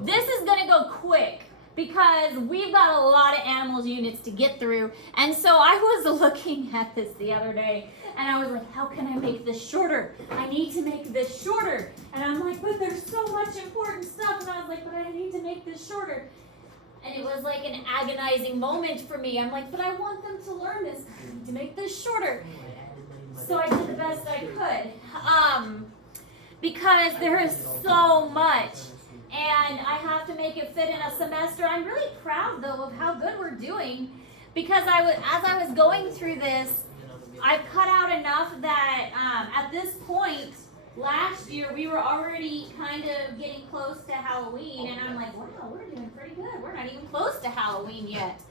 This is gonna go quick because we've got a lot of animals units to get through. And so I was looking at this the other day and I was like, how can I make this shorter? I need to make this shorter. And I'm like, but there's so much important stuff. And I was like, but I need to make this shorter. And it was like an agonizing moment for me. I'm like, but I want them to learn this. I need to make this shorter. So I did the best I could. Because there is so much. And I have to make it fit in a semester. I'm really proud, though, of how good we're doing. Because as I was going through this, I've cut out enough that at this point, last year, we were already kind of getting close to Halloween. And I'm like, wow, we're doing pretty good. We're not even close to Halloween yet.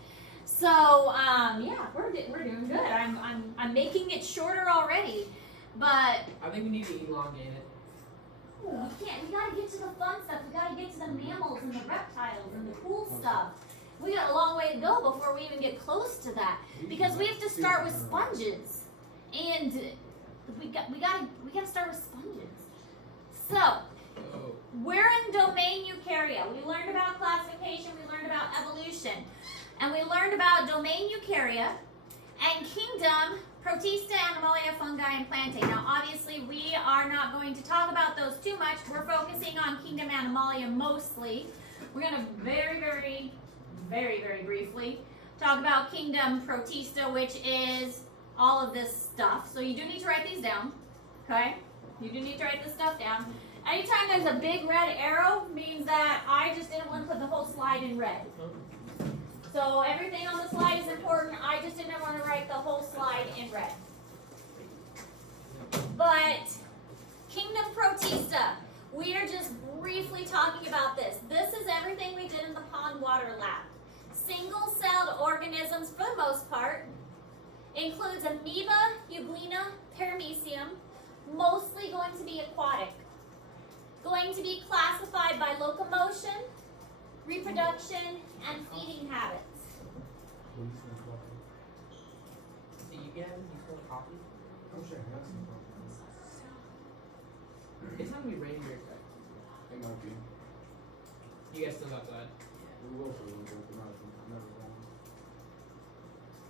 So, yeah, we're doing good. I'm making it shorter already. But I think we need to elongate it. we can't. We gotta get to the fun stuff. We gotta get to the mammals and the reptiles and the cool stuff. We got a long way to go before we even get close to that, because we have to start with sponges, and we gotta start with sponges. So we're in domain eukarya. We learned about classification. We learned about evolution, and we learned about domain eukarya and kingdom. Protista, Animalia, Fungi, and Plantae. Now, obviously, we are not going to talk about those too much. We're focusing on Kingdom Animalia mostly. We're going to very, very, very, very briefly talk about Kingdom Protista, which is all of this stuff. So you do need to write these down, okay? You do need to write this stuff down. Anytime there's a big red arrow, means that I just didn't want to put the whole slide in red. So everything on the slide is important. I just didn't want to write the whole slide in red. But Kingdom Protista, we are just briefly talking about this. This is everything we did in the pond water lab. Single-celled organisms for the most part. Includes amoeba, euglena, paramecium. Mostly going to be aquatic. Going to be classified by locomotion, reproduction, and feeding habits. Do you get you still coffee? I'm sure I have some coffee. It's not gonna be raining here. It might be. You guys still outside? We will for a little bit, but not never going.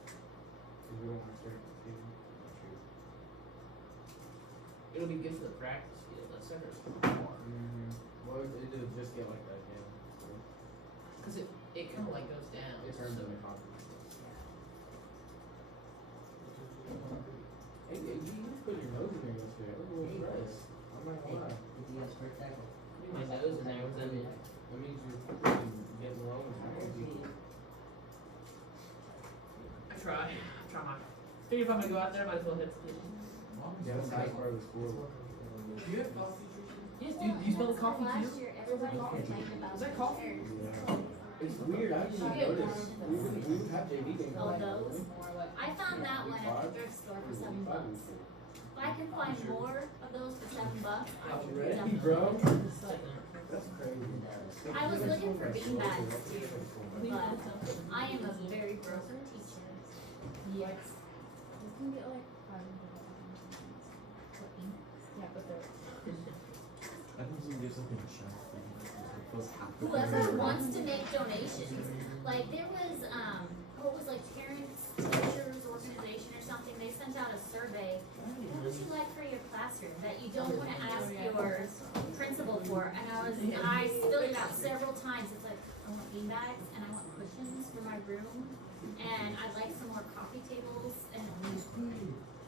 Because we don't want to start getting. It'll be good for the practice field. Let's start our more. Well, it'll just get like that, yeah. Because it kind of like goes down. It turns into coffee. Hey, you put your nose in there yesterday. That was nice. I'm not gonna lie. My nose in there. What's that mean? That means you're getting wrong with I try my. Figure if I'm gonna go out there, I might as well hit the. Yeah, that's the best part of the school. Do you have coffee? Yes, dude. Do you smell the coffee Last too? year, everybody complained about Is that coffee? Yeah. It's weird. I didn't even notice. We would have JV games. Oh, those? I found that one at the thrift store for $7. If I can find more of those for $7, I will Ready, definitely. bro? That's crazy. I was looking for beanbags too, but I am a very broken teacher. Yes. You can get like yeah, but they're I think you can get something shelf thing. Whoever wants to make donations, like there was, what was like Terrence Teachers Organization or something, they sent out a survey. What would you like for your classroom that you don't want to ask your principal for? And I filled it out several times. It's like, I want beanbags and I want cushions for my room. And I'd like some more coffee tables and I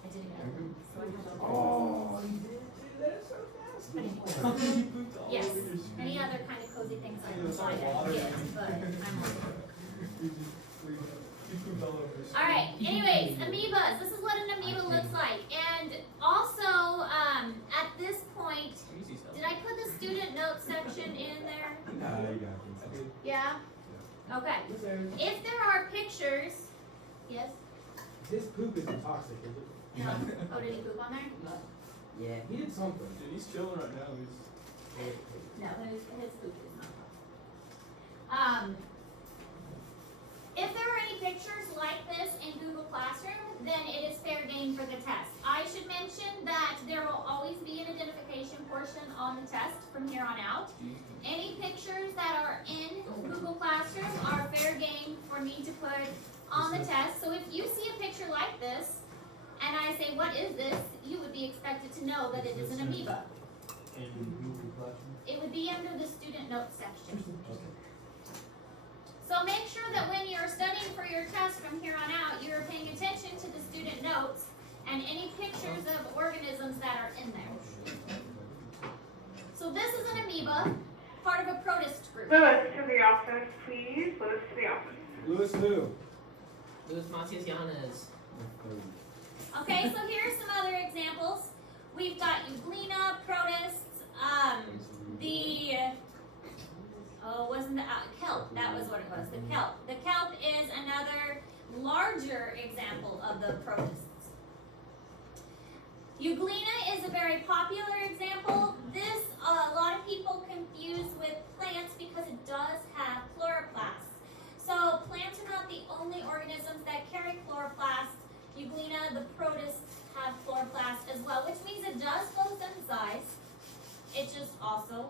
didn't get them. So I had to. Oh, you did do that so fast. Yes, any other kind of cozy things I can find I can get, but I'm Alright, anyways, amoebas. This is what an amoeba looks like. And also, at this point, did I put the student notes section in there? Yeah? Okay. If there are pictures, yes? His poop isn't toxic, is it? No. Oh, did he poop on there? Yeah, he did something. Dude, he's chilling right now. No, his poop is not. If there are any pictures like this in Google Classroom, then it is fair game for the test. I should mention that there will always be an identification portion question on the test from here on out. Any pictures that are in Google Classroom are fair game for me to put on the test. So if you see a picture like this, and I say, what is this? You would be expected to know that it is an amoeba. In Google Classroom? It would be under the student notes section. Okay. So make sure that when you're studying for your test from here on out, you're paying attention to the student notes and any pictures of organisms that are in there. So this is an amoeba, part of a protist group. Lewis to the office, please. Lewis to the office. Lewis who? Luis Matias Yanez. Okay, so here's some other examples. We've got Euglena, protists, wasn't the kelp? That was what it was. The kelp. The kelp is another larger example of the protists. Euglena is a very popular example. This a lot of people confuse with plants because it does have chloroplasts. So plants are not the only organisms that carry chloroplasts. Euglena, the protists, have chloroplasts as well, which means it does photosynthesize. It just also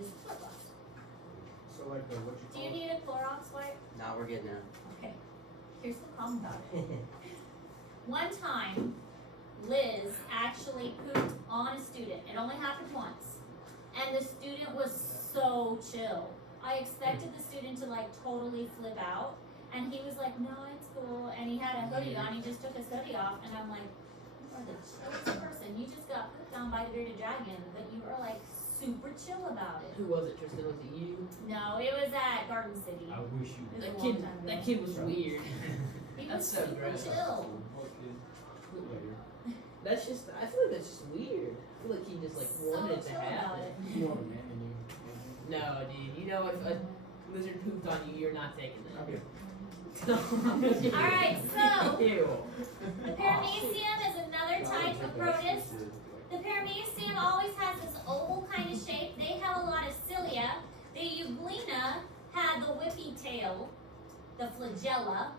is chloroplast. So like the what Do you you call it? need a Clorox wipe? Now we're getting there. Okay. Here's the problem about it. One time, Liz actually pooped on a student. It only happened once. And the student was so chill. I expected the student to like totally flip out. And he was like, no, it's cool. And he had a hoodie on. He just took his hoodie off. And I'm like, you are the chillest person. You just got pooped on by the bearded dragon. But you were like super chill about it. Who was it, Tristan? Was it you? No, it was at Garden City. I wish you It was a That long kid. time ago. That kid was weird. He That's was so super gross. chill. That's just. I feel like that's just weird. I feel like he just like wanted it to chill about happen. it. You want a man in you. No, dude. You know if a lizard pooped on you, you're not taking it. Okay. Alright, so Ew. the paramecium is another type of protist. The paramecium always has this oval kind of shape. They have a lot of cilia. The Euglena had the whippy tail, the flagella,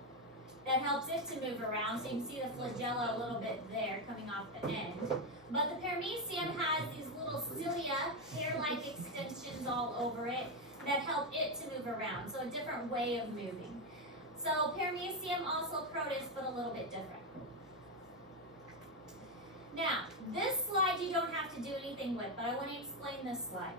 that helps it to move around. So you can see the flagella a little bit there coming off the end. But the paramecium has these little cilia, hair-like extensions all over it that help it to move around. So a different way of moving. So paramecium also protist, but a little bit different. Now, this slide you don't have to do anything with, but I want to explain this slide.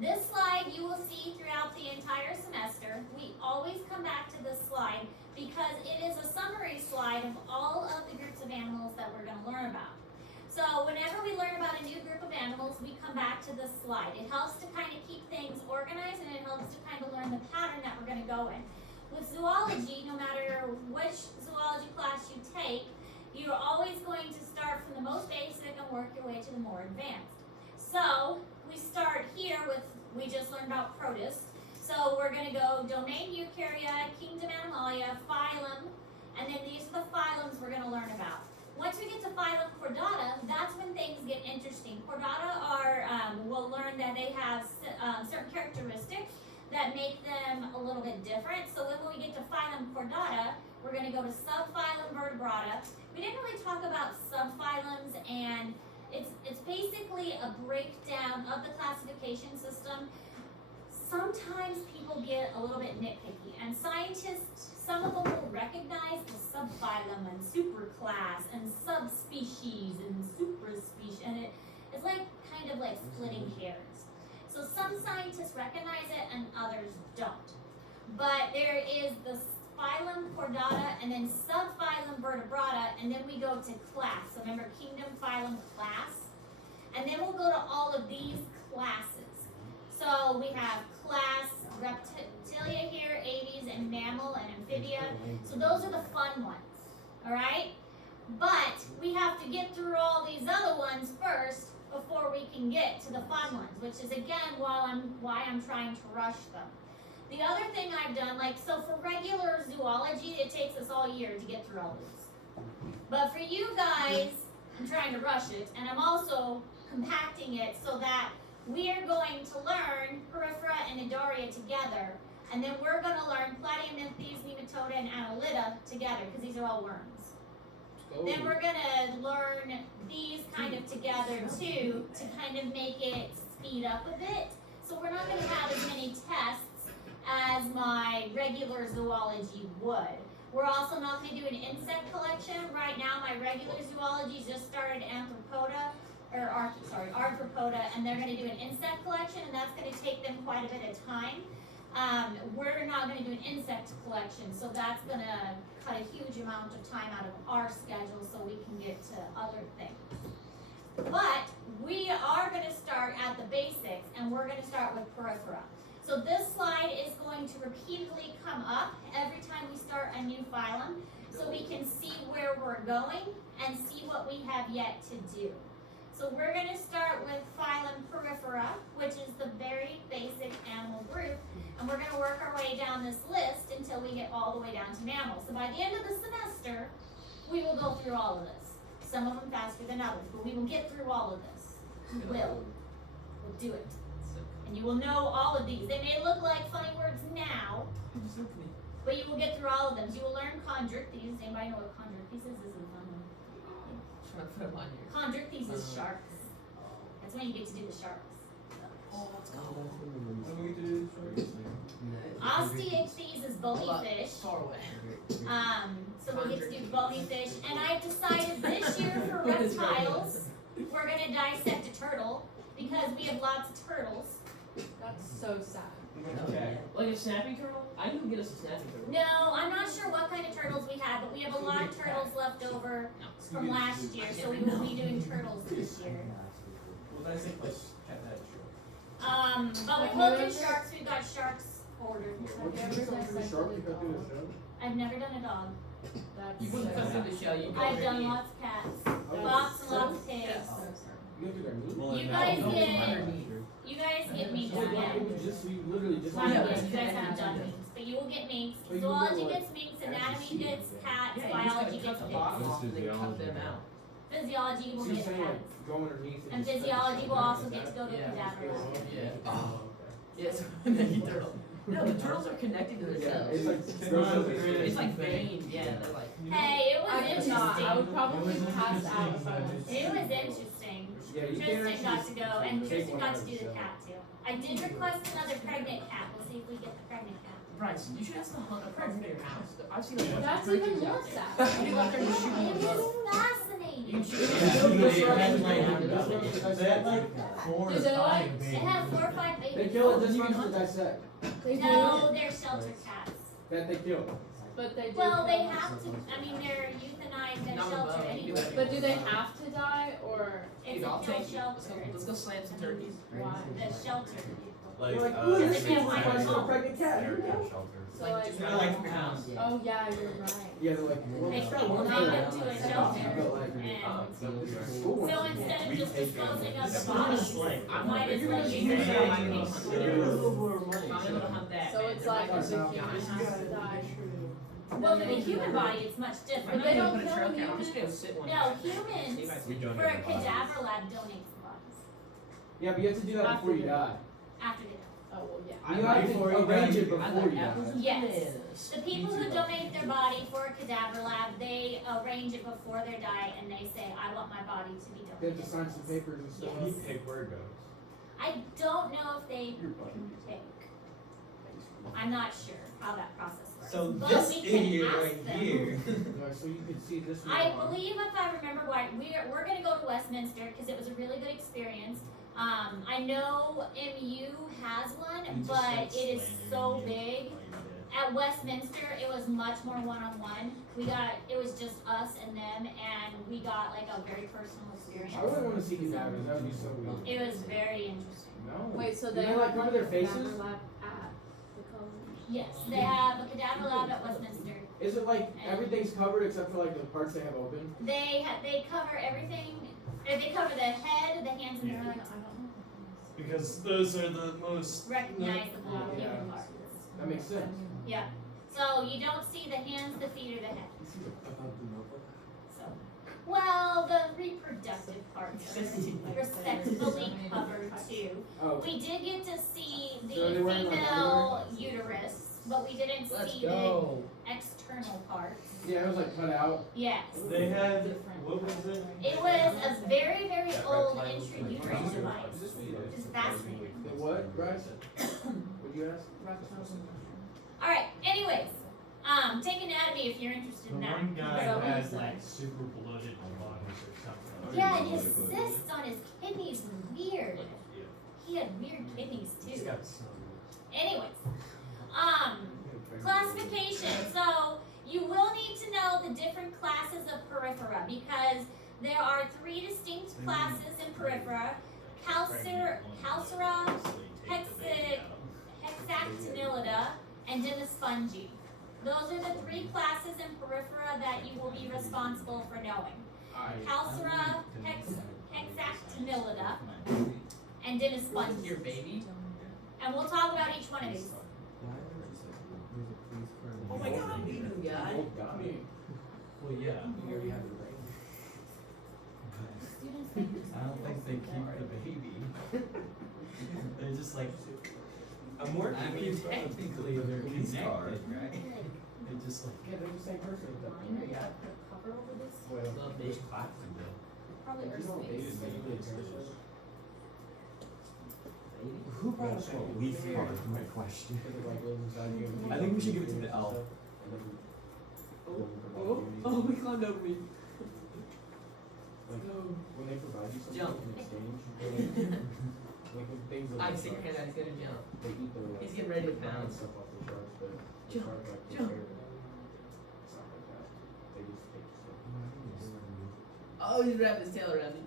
This slide you will see throughout the entire semester. We always come back to this slide because it is a summary slide of all of the groups of animals that we're going to learn about. So whenever we learn about a new group of animals, we come back to this slide. It helps to kind of keep things organized and it helps to kind of learn the pattern that we're going to go in. With zoology, no matter which zoology class you take, you're always going to start from the most basic and work your way to the more advanced. So we start here with, we just learned about protists. So we're going to go domain Eukarya, kingdom Animalia, phylum, and then these are the phylums we're going to learn about. Once we get to phylum Chordata, that's when things get interesting. Chordata are, we'll learn that they have certain characteristics that make them a little bit different. So when we get to phylum Chordata, we're going to go to subphylum Vertebrata. We didn't really talk about subphylums, and it's basically a breakdown of the classification system. Sometimes people get a little bit nitpicky, and scientists, some of them will recognize the subphylum and superclass and subspecies and superspecies, and it's like kind of like splitting hairs. So some scientists recognize it and others don't. But there is the phylum Chordata and then subphylum Vertebrata, and then we go to class. So remember kingdom, phylum, class. And then we'll go to all of these classes. So we have class Reptilia here, Aves, and mammal and amphibia. So those are the fun ones, all right? But we have to get through all these other ones first before we can get to the fun ones, which is again why I'm trying to rush them. The other thing I've done, like, so for regular zoology, it takes us all year to get through all these. But for you guys, I'm trying to rush it, and I'm also compacting it so that we are going to learn Porifera and Nidaria together, and then we're going to learn Platyominthes, Nematoda, and Annelida together, because these are all worms. Then we're gonna learn these kind of together too, to kind of make it speed up a bit. So we're not gonna have as many tests as my regular zoology would. We're also not gonna do an insect collection. Right now, my regular zoology just started arthropoda, and they're gonna do an insect collection, and that's gonna take them quite a bit of time. We're not gonna do an insect collection, so that's gonna cut a huge amount of time out of our schedule so we can get to other things. But we are gonna start at the basics, and we're gonna start with peripera. So this slide is going to repeatedly come up every time we start a new phylum, so we can see where we're going and see what we have yet to do. So we're gonna start with phylum Peripera, which is the very basic animal group, and we're gonna work our way down this list until we get all the way down to mammals. So by the end of the semester, we will go through all of this. Some of them faster than others, but we will get through all of this. We will. We'll do it. And you will know all of these. They may look like funny words now, but you will get through all of them. So you will learn chondrichthyes. Anybody know what chondrichthyes is? This is a fun one. Trying to put them on here. Chondrichthyes is sharks. That's when you get to do the sharks. Oh, let's go. Osteichthyes is bony fish. Far away. So we get to do bony fish. And I've decided this year for reptiles, we're gonna dissect a turtle because we have lots of turtles. That's so sad. Okay. Like a snapping turtle? I can get us a snapping turtle. No, I'm not sure what kind of turtles we have, but we have a lot of turtles left over from last year, so we will be doing turtles this year. Well, that's it. Let's cut that short. But we will do sharks. We've got sharks ordered. I've never done a dog. That's You so wouldn't come sad. to the show, you go I've over done here. lots of cats, lots and lots of pigs. Yes. You guys get meat Well, again. we just, we literally just. Not Yeah, yet, but you guys haven't done meats, but you will get meats. But you Zoology will, like, gets meats, anatomy actually see gets it. cats, Yeah, you just biology gotta gets cut the bottom pigs. off and then cut them out. Physiology will So you're get saying like cats. go underneath And just cut the physiology will stuff also like get to that? go to a Yeah. cadaver lab. Yeah. Oh, Yes, and then you turtle. No, the turtles are connected to okay. Yeah, themselves. it's like. It's like veins, yeah, they're like. Hey, it was I could not. I interesting. would probably pass out if I was. It was interesting. Yeah, you can't Tristan actually got to go, and take Tristan one got out to of do the the cat too. I did request another pregnant cat. We'll see if we get the pregnant cat. Bryson, you should ask the hunt a pregnant in your house. I've seen a bunch That's of even pregnant more out there. sad. You go out there and shoot It them up. is You fascinating. can shoot Yeah, them they up. had like 4 Do or they 5 like- babies. It has 4 or 5 They babies. kill it just enough to dissect. They do, No, they're shelter cats. That they kill. but they do. Well, they kill. have to. I mean, they're euthanized and Not sheltered above, you do anyway. it. But do they have to die or It's Dude, a I'll kill take you. shelter. Let's go slam some turkeys. why? The shelter. You're like, Because this they can't is find like a a home. pregnant cat. Here we go. So Like, like, just they're run like away from your house. oh yeah, you're right. Yeah, they're like, well, They it's got take one them foot. to a shelter, But like, and school so ones. instead of just disposing of the It's bodies, like- I might as well use You're it. gonna have to go hunt You're them. a little more I'm money. able to hunt that. So man. it's They're like like if a the big human giant. has to die. Well, for the human body, it's much I'm different. not They gonna don't put a kill trail cam. I'm just humans? gonna sit one. No, there. humans, See if I We see- don't for a have a body. cadaver lab, donates the bodies Yeah, but you have to do that After before you the- die. after they die. Oh well, yeah. You have to arrange it I before like you apples die. and Yes. bananas. The people who donate their body for a cadaver lab, they arrange it before they die, and they say, I want my body to be They have to donated. sign some papers and stuff. Yes. pick where it goes. I don't know if they Your buddy. take. I'm not sure how that process works. So But this we can idiot ask right them. here. So you can see this. I one. believe if I remember right, we're gonna go to Westminster because it was a really good experience. I know MU has one, but it is so big. At Westminster, it was much more one-on-one. It was just us and them, and we got like a very personal experience. I really want to see cadavers. That would be so weird. It was very interesting. No. Wait, so Do they they like have cover their cadaver faces? lab at the college? Yes, they have a cadaver lab at Westminster. Is it like everything's covered except for like the parts they have open? They cover everything. They cover the head, the hands, and the I foot. don't know. Because those are the most. Recognizable Yeah. human parts. That makes sense. Yeah. So you don't see the hands, the feet, or the head. So, well, the reproductive parts are respectfully covered too. Oh, We did get to see the So they weren't like female uterus, but we didn't Let's see go. the external external parts. Yeah, it was like cut out. Yes. They had, what was it? It was a very, very old intrauterine device. It's fascinating. The what, Bryce? What'd you ask? Reptiles and Alright, anyways. Take anatomy if you're interested The in that. one guy So- had like super bloated lungs or something. Yeah, and his cysts on his kidneys were weird. He had weird kidneys He's too. got some. Anyways, classification. So you will need to know the different classes of peripera because there are 3 distinct classes in peripera: calcera, hexactinellida, and denispongi. Those are the 3 classes in peripera that you will be responsible for knowing: calcera, hexactinellida, and Your denispongi. baby? And we'll talk about each one of these. Oh my god, baby guy. Old guy. Well, yeah. You already have the ring. I don't think they keep the baby. They're just like, I'm working. I mean, technically they're connected, right? They just like, Yeah, they're the same person. Yeah. Put a cover over this. Well, Love there's baby. plastic though. Probably you know, Earth babies, space. they parents. Who brought us what leaf card? My question. Because it like lives inside you. I think we should give it to the elf. And then- Oh, we climbed over me. Like, when they provide you something Jump. in exchange, like when things that I like see your hand sharks, out, he's gonna jump. they eat the like, He's getting ready to the brown pounce. stuff off the sharks, but the Jump, shark like jump. takes care of it. It's not like that. They just take the stuff. Oh, he's wrapping his tail around me.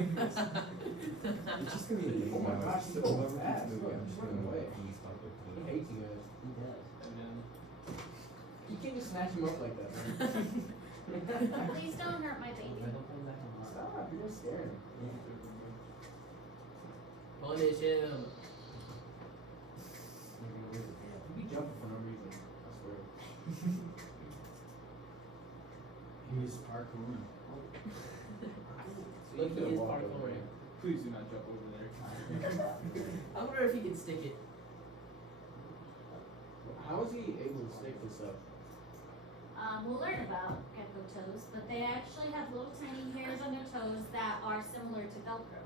It's just gonna be a Oh my gosh, so so whoever fast. can do it, I'm just Running gonna away. be stuck with He him. hates you guys. He does. And then you can't just snatch him up like that, man. Please don't hurt my baby. Stop, you're gonna scare him. Punish him. You be jumping for no reason. I swear. He's parkouring. Look, he is walk over parkouring. there. Please do not jump over there. I wonder if he can stick it. How is he able to stick this up? We'll learn about gecko toes, but they actually have little tiny hairs on their toes that are similar to Velcro.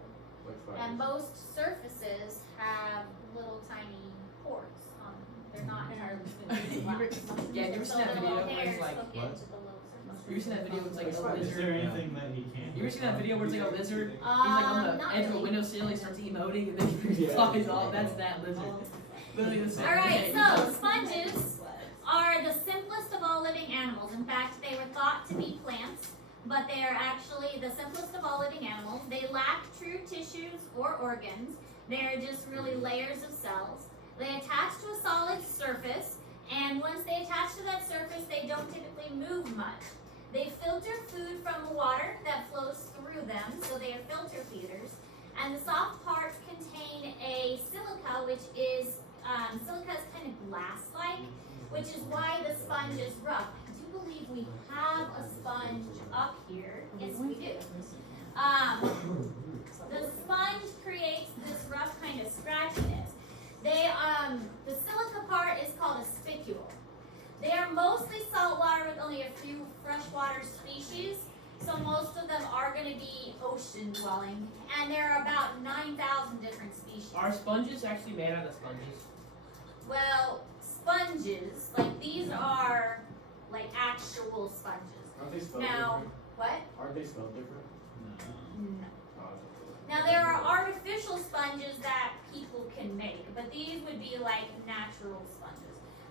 Like And spiders? most surfaces have little tiny pores on them. They're not entirely smooth. Yeah, you ever So seen that the video little where it's hairs like, hook what? into the little surface. You ever seen that video where it's like a Is lizard? there anything that he can't? You ever seen that video where it's like a lizard? He's like on the Not edge of a really. windowsill, he starts emoting, and then he Yeah. flies off. That's that lizard. Literally the same. Alright, thing. so sponges are the simplest of all living animals. In fact, they were thought to be plants, but they are actually the simplest of all living animals. They lack true tissues or organs. They are just really layers of cells. They attach to a solid surface, and once they attach to that surface, they don't typically move much. They filter food from water that flows through them, so they are filter feeders. And the soft parts contain a silica, which is, silica is kind of glass-like, which is why the sponge is rough. I do believe we have a sponge up here. Yes, we do. The sponge creates this rough kind of scratchiness. They, the silica part is called a spicule. They are mostly saltwater with only a few freshwater species, so most of them are going to be ocean dwelling, and there are about 9,000 different species. Are sponges actually made out of sponges? Well, sponges, like these are like actual sponges. Aren't they spelled Now, different? what? Aren't they spelled different? No. Oh, okay. Now there are artificial sponges that people can make, but these would be like natural sponges.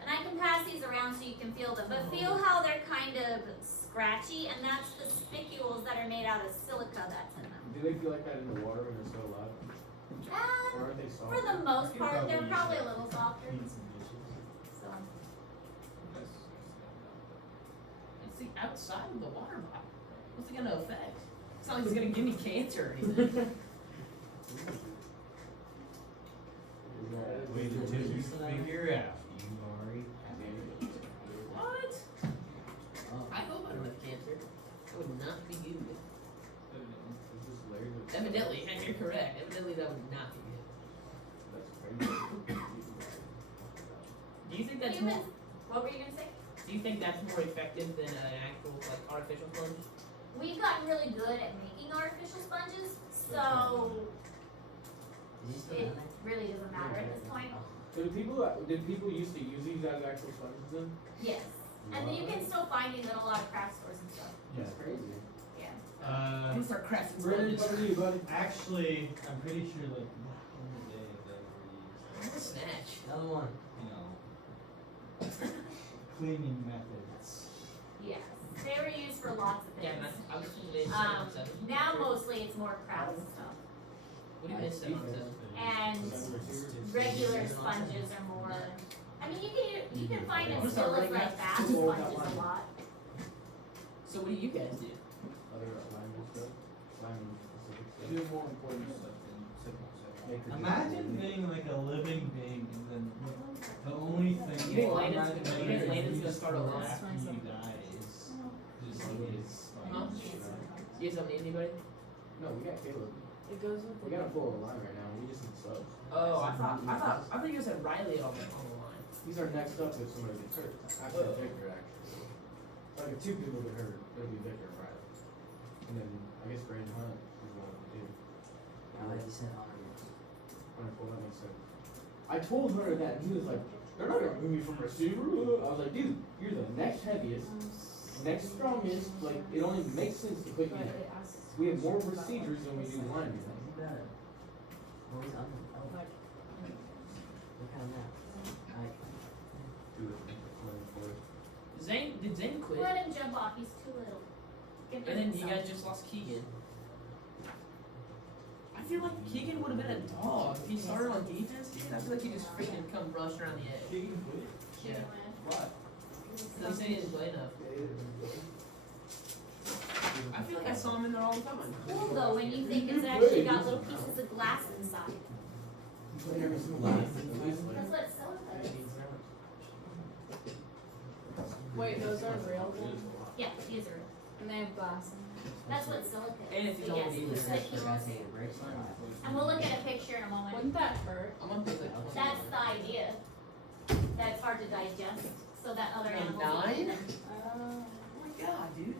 And I can pass these around so you can feel them, but feel how they're kind of scratchy, and that's the spicules that are made out of silica that's in them. Do they feel like that in the water when they're still alive? Or aren't they soft? For the most part, they're probably a little softer. Need some dishes. So. It's the outside of the water bottle. What's it gonna affect? It's not like it's gonna give me cancer or anything. Wait until you figure out. You already What? I hope I don't have cancer. That would not be good. It's just layers of- Evidently, and you're correct. Evidently, that would not be good. That's crazy. Do you think that's more? Humans, what were you gonna say? Do Do you think that's more effective than an actual like artificial sponge? We've gotten really good at making artificial sponges, so it really doesn't matter at this point. Did people used to use these as actual sponges then? Yes. And then you can still find these at a lot of craft stores and stuff. Yeah. That's crazy. Yeah. I'm gonna start crafting Brendan, sponges. what do you, buddy? Actually, I'm pretty sure like back in the day they were Where's the snatch? Another one. used, you know, cleaning methods. Yes. They were used for lots of Yeah, things. I was thinking seven. Now mostly it's more craft stuff. What do you miss seven on seven? And regular sponges are more. I mean, you can find them I'm gonna still start as writing like that. bath sponges a lot. So what do you guys do? Other language stuff. Language specific They stuff. do more important stuff than simple stuff. Make the Imagine being like a living being and then the only thing You think Landon's gonna start a line? after you die is just like his Huh? You guys don't need anybody? No, we got Caleb. It goes with We got a full line right now. We just need subs. Oh, I thought you guys had Riley on the line. He's our next up if somebody gets hurt. Actually, Victor, actually. Like if two people get hurt, it'll be Victor and Riley. And then I guess Brandon Hunt is one of them too. Wonderful, that makes sense. I told her that and he was like, they're not gonna move me from receiver. I was like, dude, you're the next heaviest, next strongest. Like, it only makes sense to put you But there. it asks. We have more receivers than we do linemen. Like, Did Zane quit? Let him jump off. He's too little. Give And him then you some. guys just lost Keegan. I feel like Keegan would have been a dog if he started on defense. I feel like he just freaking come rush around the edge. Keegan quit? Yeah. Why? So he said he didn't play enough. I feel like I saw him in there all the time. Cool though when you think it's actually got little pieces of glass inside. That's what silicone is. wait, those are real ones? Yeah, these are. And they have glass in them. That's what silicone And is. if he's So on yes, defense, it's like he's- and we'll look at a picture in a moment. Wouldn't that hurt? I'm gonna put like That's the idea. That's hard to digest, so that other And animals. eat 9? it. Oh my god, dude.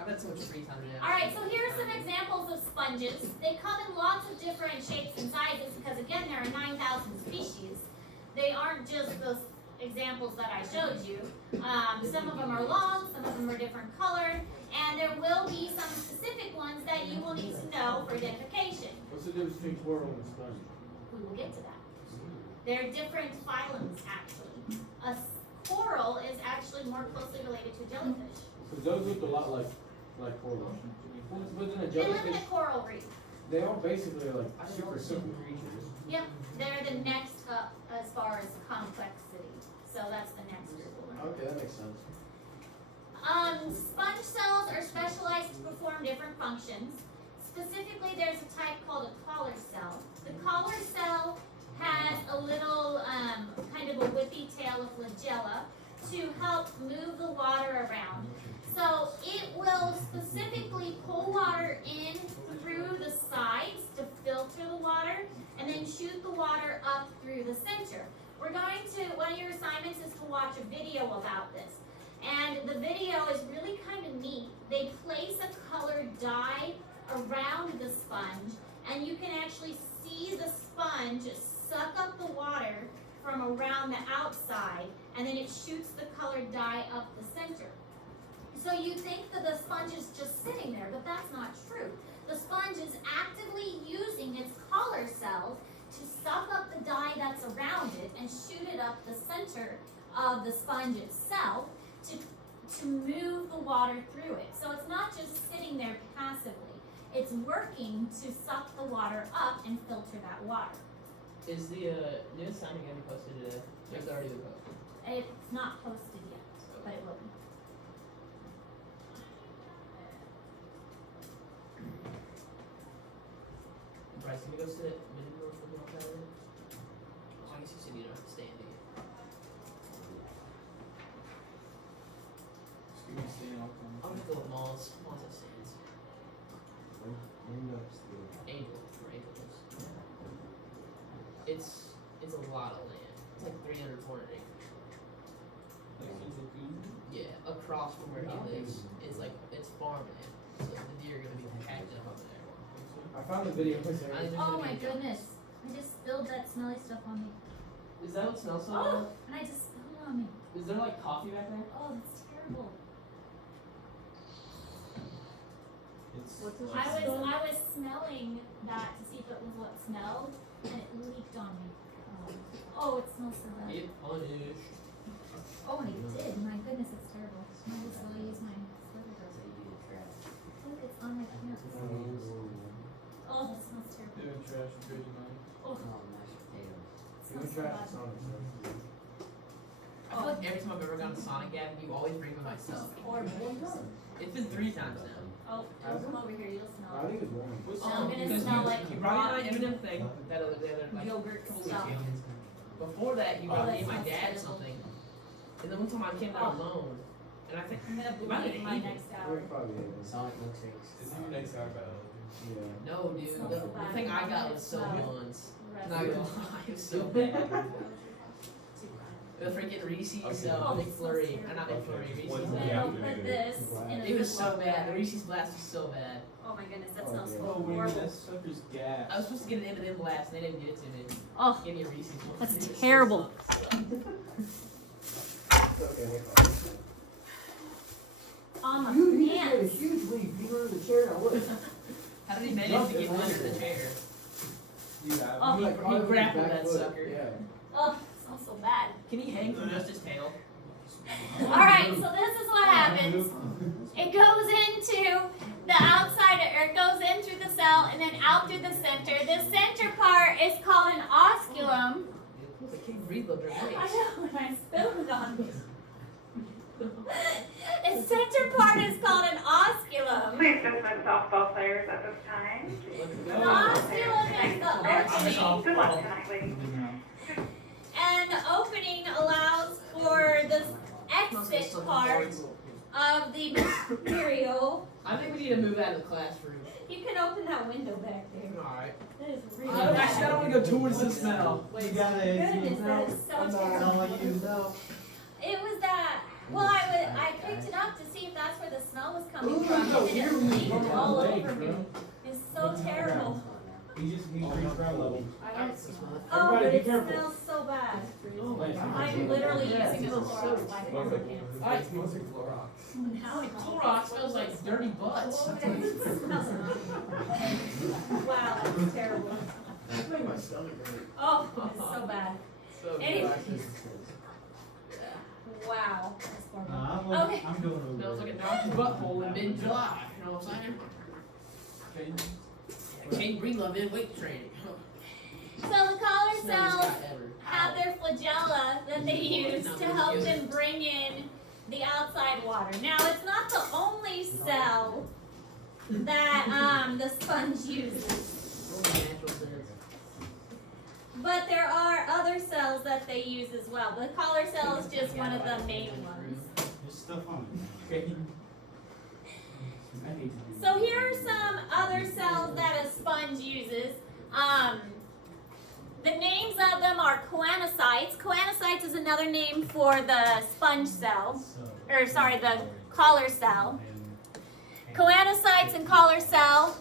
I've had so much free time today. Alright, so here are some examples of sponges. They come in lots of different shapes and sizes because again there are 9,000 species. They aren't just those examples that I showed you. Some of them are long, some of them are different colored, and there will be some specific ones that you will need to know for identification. What's the difference between coral and sponge? We will get to that. They're different phylums actually. A coral is actually more closely related to jellyfish. Because those look a lot like coral. But then a They live in jellyfish, a coral reef. they all basically are like super simple creatures. Yep, they're the next up as far as complexity. So that's the next group we'll learn. Okay, that makes sense. Sponge cells are specialized to perform different functions. Specifically, there's a type called a collar cell. The collar cell has a little kind of a whippy tail, a flagella, to help move the water around. So it will specifically pull water in through the sides to filter the water and then shoot the water up through the center. One of your assignments is to watch a video about this. And the video is really kind of neat. They place a colored dye around the sponge and you can actually see the sponge suck up the water from around the outside and then it shoots the colored dye up the center. So you think that the sponge is just sitting there, but that's not true. The sponge is actively using its collar cells to suck up the dye that's around it and shoot it up the center of the sponge itself to move the water through it. So it's not just sitting there passively. It's working to suck the water up and filter that water. Is the new assignment gonna be posted today? It's already been posted. It's not posted yet, but it will be. Bryce, can we go sit at Minden North with me on Saturday? Oh, I guess you said you don't have to stay in the game. Just give me a stand, I'll come. I'm gonna go with Malls. Malls have stands. Angel, for Angel Hills. It's a lot of land. It's like 300, 400 acres. Like, Yeah, across from where he lives, it's like it's farmland, so the deer are gonna be packed up over there. I found the video. I think there's Oh gonna my be- goodness. I just spilled that smelly stuff on me. Is that what smells so Oh, and I just spilled it on me. good? Is there like coffee back there? Oh, that's terrible. It's What's this? I was smelling that to see if it was what smelled, and it leaked on me. Oh, it smells so bad. Get punished. Oh, and it did. My goodness, it's terrible. I just really use my surface. Look, it's on my pants. Oh, that smells terrible. Doing trash and dirty money. Oh, it Even smells so trash bad. is on it. I feel like every time I've ever gone to Sonic, Gavin, you always bring me my stuff. Horrible. It's been 3 times now. Oh, don't come over here. You'll smell I it. think it's warm. I'm gonna because smell you, like you brought me rotten my M&M thing that other like yogurt couple stuff. weeks ago. Before that, you Oh, brought that me and my smells dad terrible. something. And then one time I came down alone, and I think I'm gonna you might bleed have my eaten. next hour. We're probably having- Sonic milkshakes. Is you next hour about Yeah. No, dude. Smells The, so the bad. thing I got was so Smell. ones. Rest Not of gonna it. lie, it was so bad. The freaking Reese's Okay. Oh, it McFlurry, smells or not terrible. McFlurry, Okay. Reese's. One And more. then Yeah, I'll I'm put this in a It was so Ziploc bad. The bag. Reese's blast was so bad. Oh my goodness, that Oh, smells yeah. Oh, wait, horrible. that sucker's gas. I was supposed to get an M&M blast, and they didn't get it to me. Oh, Give me a Reese's one. that's It was terrible. Okay, on my You made a pants. huge leap. You were in the chair. I would. How did he manage to get under the chair? You have. Oh, He- Like, he on his grappled back that foot. sucker. Yeah. Oh, it smells so bad. Can he hang from just his tail? Alright, so this is what happens. It goes into the outside, or it goes in through the cell and then out through the center. The center part is called an osculum. The king breathe over his I face. know, when I spilled it on me. The center part is called an osculum. Please dismiss softball players at this time. The osculum is the opening, Good luck tonight, ladies. and the opening allows for the exit part of the material. I think we need to move out of the classroom. You can open that window back there. Alright. That is really Actually, I bad. don't want to go towards the smell. You gotta. Goodness, that is so I'm not terrible. telling you. No. It was that. Well, I picked it up to see if that's where the smell was coming Ooh, from, no, and here it we leaked go. all Legs, over me. bro. It's so terrible. He just needs to reach ground level. I don't smell it. Oh, but Everybody, it be careful. smells so bad. Nice. I'm literally Yeah, using it a smells so Clorox wipe on my pants. Alright. smells like Clorox. Now it Clorox smells like dirty butts. Wow, that's terrible. That's making my stomach hurt. Oh, it's so bad. So Anyway. good. Wow. That's horrible. Okay. I'm going over. Smells like a dog's butthole in mid-July. You know what I'm saying? Can't breathe love in weight training. So the collar Smelliest cells guy ever. have their flagella that they use to help them bring in the outside water. Now, it's not the only cell that the sponge uses, Only natural sense. but there are other cells that they use as well. The collar cell is just one of the main ones. There's stuff on it. Okay. I hate to do So here are some other cells that a sponge uses. The names of them are choanocytes. Choanocytes is another name for the sponge cell, or sorry, the collar cell. Choanocytes and collar cell.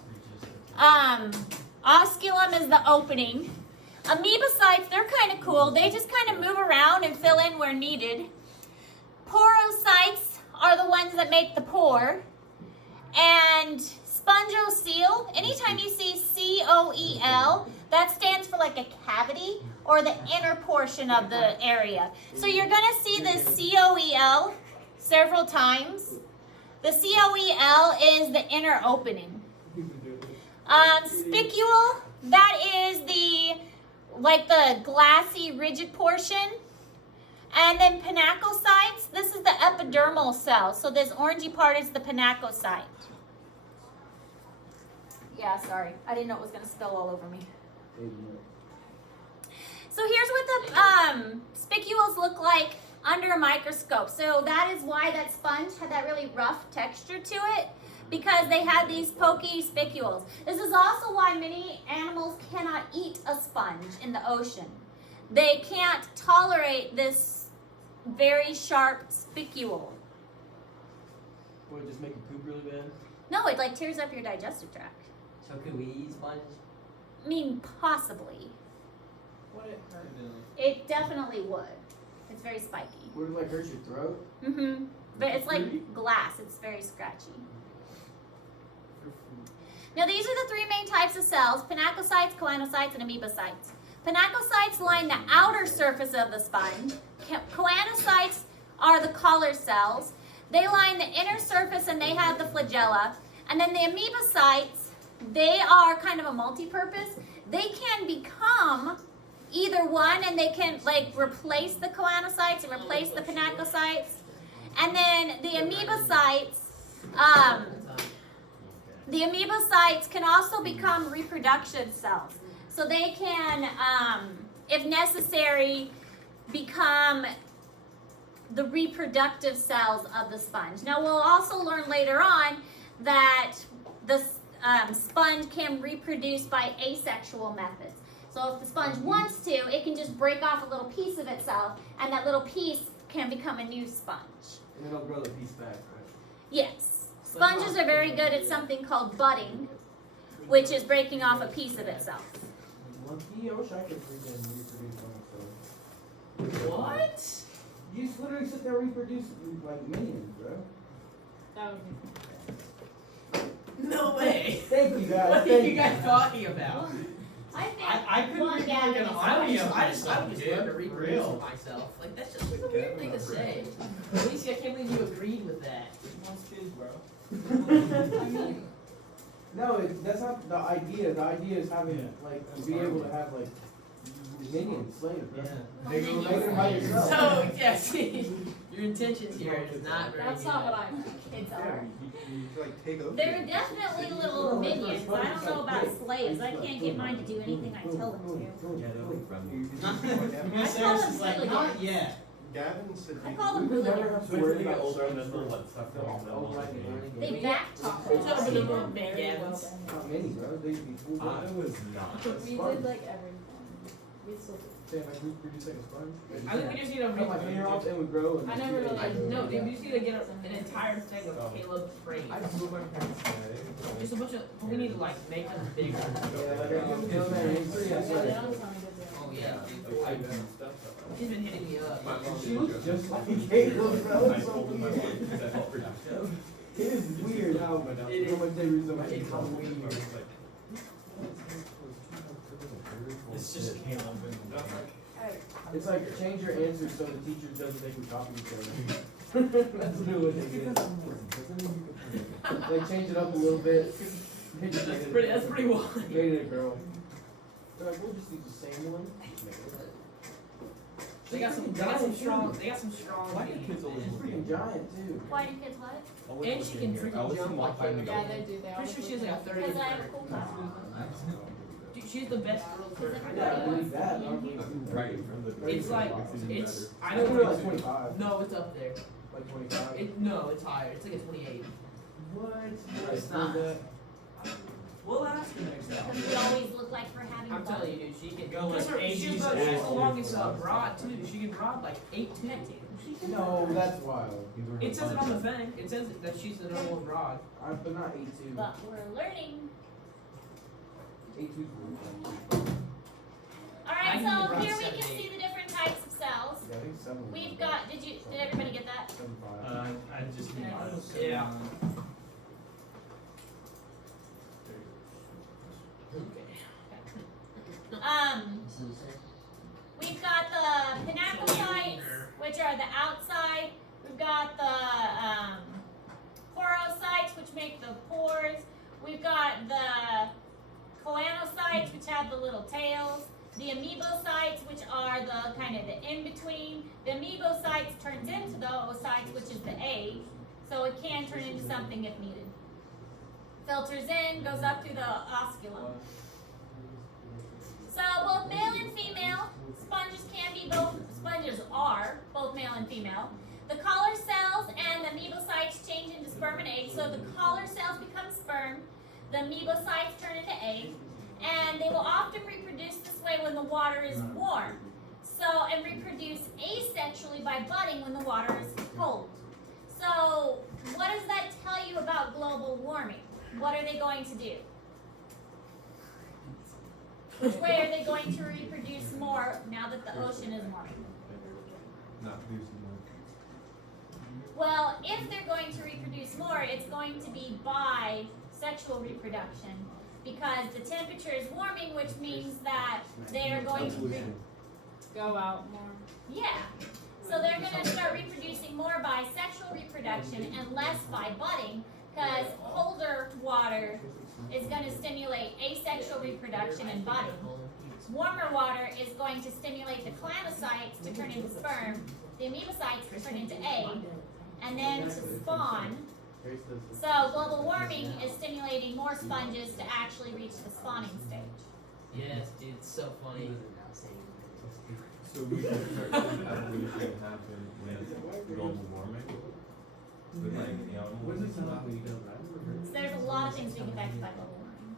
Osculum is the opening. Amoebocytes, they're kind of cool. They just kind of move around and fill in where needed. Porocytes are the ones that make the pore. And spongocoel, anytime you see C-O-E-L, that stands for like a cavity or the inner portion of the area. So you're going to see the C-O-E-L several times. The C-O-E-L is the inner opening. Spicule, that is the glassy rigid portion. And then pinacocytes, this is the epidermal cell. So this orangey part is the pinacocyte. Yeah, sorry. I didn't know it was going to spill all over me. it. So here's what the spicules look like under a microscope. So that is why that sponge had that really rough texture to it, because they had these pokey spicules. This is also why many animals cannot eat a sponge in the ocean. They can't tolerate this very sharp spicule. Would it just make you poop really bad? No, it like tears up your digestive tract. So could we eat sponge? I mean, possibly. Would it hurt? It definitely would. It's very spiky. Would it like hurt your throat? Mm-hmm. But it's like glass. It's very scratchy. Now these are the three main types of cells: pinacocytes, choanocytes, and amoebocytes. Pinacocytes line the outer surface of the sponge. Choanocytes are the collar cells. They line the inner surface and they have the flagella. And then the amoebocytes, they are kind of a multi-purpose. They can become either one, and they can like replace the choanocytes and replace the pinacocytes. And then the amoebocytes can also become reproduction cells. So they can, if necessary, become the reproductive cells of the sponge. Now we'll also learn later on that the sponge can reproduce by asexual methods. So if the sponge wants to, it can just break off a little piece of itself, and that little piece can become a new sponge. And then it'll grow the piece back, right? Yes. Sponges are very good at something called budding, which is breaking off a piece of itself. Monkey, I wish I could freaking reproduce on myself. What? You just literally sit there and reproduce like minions, bro. That would be No way. Thank you guys. What are Thank you guys talking about? I think I couldn't one be gag like an is army of I just myself, love dude. to reproduce Real. myself. Like that's just a weird thing to say. Alicia, I can't believe you agreed with that. Wants kids, bro. No, that's not the idea. The idea is having like to be able to have like minions, slaves, bro. Yeah. Make them by yourself. So yeah, see, your intentions here is not very That's good. not what I meant. kids Yeah, are. you like take over. They're definitely little minions. I don't know about slaves. I can't get mine to do anything I tell them to. Yeah, they'll be friendly. Gavin Miss I call Harris them is like, hooligans. not yet. said I he- call them We would never hooligans. have to worry about older stuff and then for they'll let stuff the go on them. old right and learning. They backtalk Who's us. over the little Very big well Gavins? done. Not many, bro. They used to be cool. I was not. We did like everything. We still do. Damn, I reproduce like a sponge. I think we just need to Cut my finger off and we grow. And I never really- No, dude, we just need to get an entire thing of Caleb's brain. I blew my parents' day. Just a bunch of. We need to like make them bigger. Yeah, like a man. He's pretty Yeah, athletic. they don't tell me to do it. Oh yeah, I he's been hitting me up. She looks just like Caleb, bro. It's so told my weird. wife because I felt productive. It is weird how much they resemble Halloween. It's just Caleb and It's like change your answers so the teacher doesn't think we copy each other. That's really what they did. Like change it up a little bit. That's pretty wild. Made it a girl. They're like, we'll just use the same one. They got some strong. Why do kids always She's look freaking at giant too. Why do kids what? And she can freaking jump like Caleb. Yeah, they do. They Pretty always sure she has look like a at 30 Because I have a cool costume. Dude, she's the best girl for Yeah, I believe that. I don't believe right from the. It's like it's. I I think don't we're know. like 25. No, it's up there. Like 25. No, it's higher. It's like a 28. What? It's not. We'll ask her next time. Because we always look like we're having I'm fun. telling you, dude, she can Go like she's ages the past longest your broad too. She can broad like 8'10". No, that's wild. It says it on the thing. It says that she's the number one broad. But not 82. But we're learning. 82 is Alright, I can so run here we 7, can 8. see the different types of cells. Yeah, I think 7. We've got, did everybody get that? 75. I just need Yeah. We've got the pinacocytes, which are the outside. We've got the porocytes, which make the pores. We've got the choanocytes, which have the little tails. The amoebocytes, which are the kind of the in-between. The amoebocytes turns into the oocytes, which is the egg. So it can turn into something if needed. Filters in, goes up through the osculum. So both male and female sponges can be both. Sponges are both male and female. The collar cells and the amoebocytes change into sperm and egg. So the collar cells become sperm. The amoebocytes turn into egg. And they will often reproduce this way when the water is warm. So, and reproduce asexually by budding when the water is cold. So, what does that tell you about global warming? What are they going to do? Which way are they going to reproduce more now that the ocean is warming? Not losing Well, if they're going to reproduce more, it's going to be by sexual reproduction because the temperature is warming, which means that they are going to Go out more. yeah. So they're going to start reproducing more by sexual reproduction and less by budding because colder water is going to stimulate asexual reproduction and budding. Warmer water is going to stimulate the cladocytes to turn into sperm, the amoebocytes to turn into egg, and then to spawn. So global warming is stimulating more sponges to actually reach the spawning stage. Yes, dude, it's so funny. So we can start seeing evolution happen with global warming? With like animals and stuff? So there's a lot of things being affected by global warming.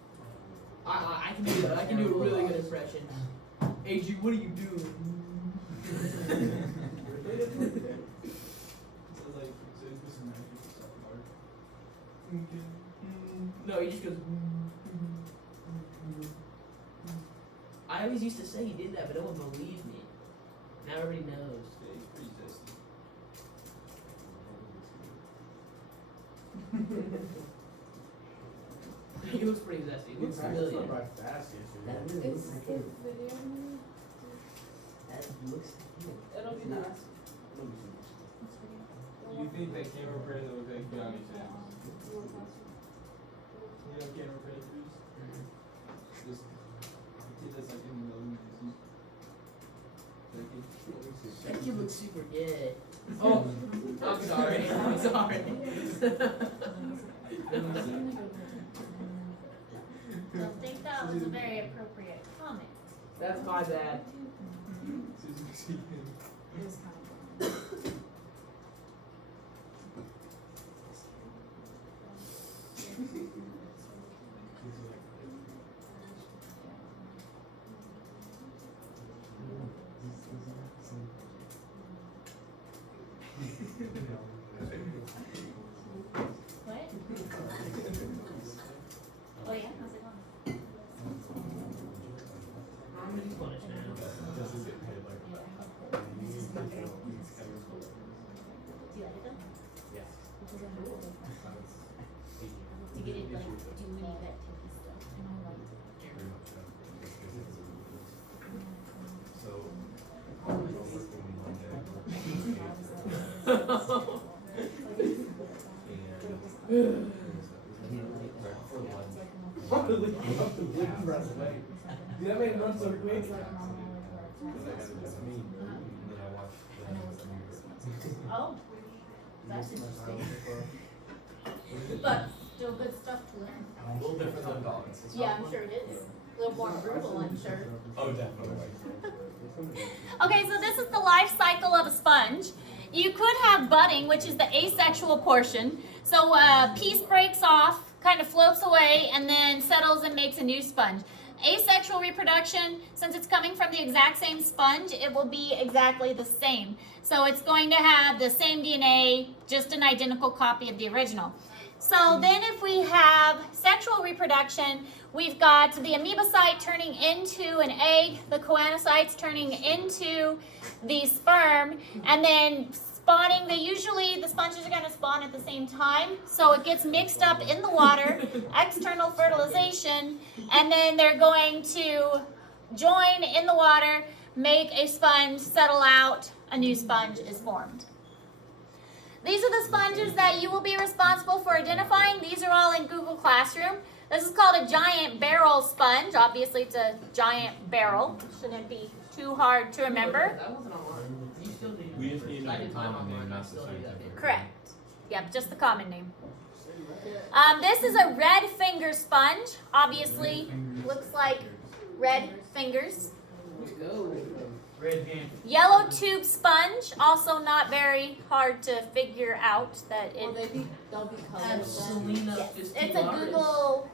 I can do that. I can do a really good impression. AG, what are you doing? No, he just goes. I always used to say he did that, but no one believed me. Now everybody knows. He looks pretty zesty. He looks brilliant. It's the video. It'll be nice. You think that camera prayers that would take you out of sense? You know camera prayers? Just a kid that's like in the movies. That kid looks super good. Oh, I'm sorry. I'm sorry. I don't think that was a very appropriate comment. That's my bad. It was kind of What? Oh yeah, how's it going? I'm gonna be punished now. Doesn't get paid like Do you like it though? Yes. To get it like, do we need that ticky stuff? Very much so. So, I'll work with me one day. Right before lunch. Dude, that made him run so quick. That's me. And then I watched the Oh, that's interesting. But still good stuff to learn. A little different than dogs. Yeah, I'm sure it is. A little more brutal, I'm sure. Oh, definitely. Okay, so this is the life cycle of a sponge. You could have budding, which is the asexual portion. So a piece breaks off, kind of floats away, and then settles and makes a new sponge. Asexual reproduction, since it's coming from the exact same sponge, it will be exactly the same. So it's going to have the same DNA, just an identical copy of the original. So then if we have sexual reproduction, we've got the amoebocyte turning into an egg, the choanocytes turning into the sperm, and then spawning. The sponges are going to spawn at the same time, so it gets mixed up in the water, external fertilization, and then they're going to join in the water, make a sponge, settle out, a new sponge is formed. These are the sponges that you will be responsible for identifying. These are all in Google Classroom. This is called a giant barrel sponge. Obviously, it's a giant barrel. Shouldn't be too hard to remember. That wasn't online. You still do. We just need to know I the did mine common name, online. I not the still do that. scientific. Correct. Yep, just the common name. This is a red finger sponge. Obviously, looks like red fingers. Let's go. Red hand. Yellow tube sponge, also not very hard to figure out that Will it. they'll be colored. Selena Yes, just it's too a large. Google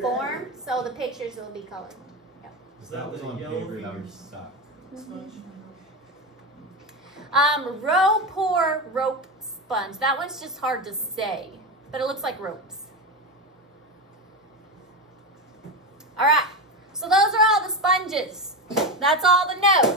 form, so the pictures will be colored. If that was on Yellow paper, that would fingers. suck. Ropore rope sponge. That one's just hard to say, but it looks like ropes. All right, so those are all the sponges. That's all the notes.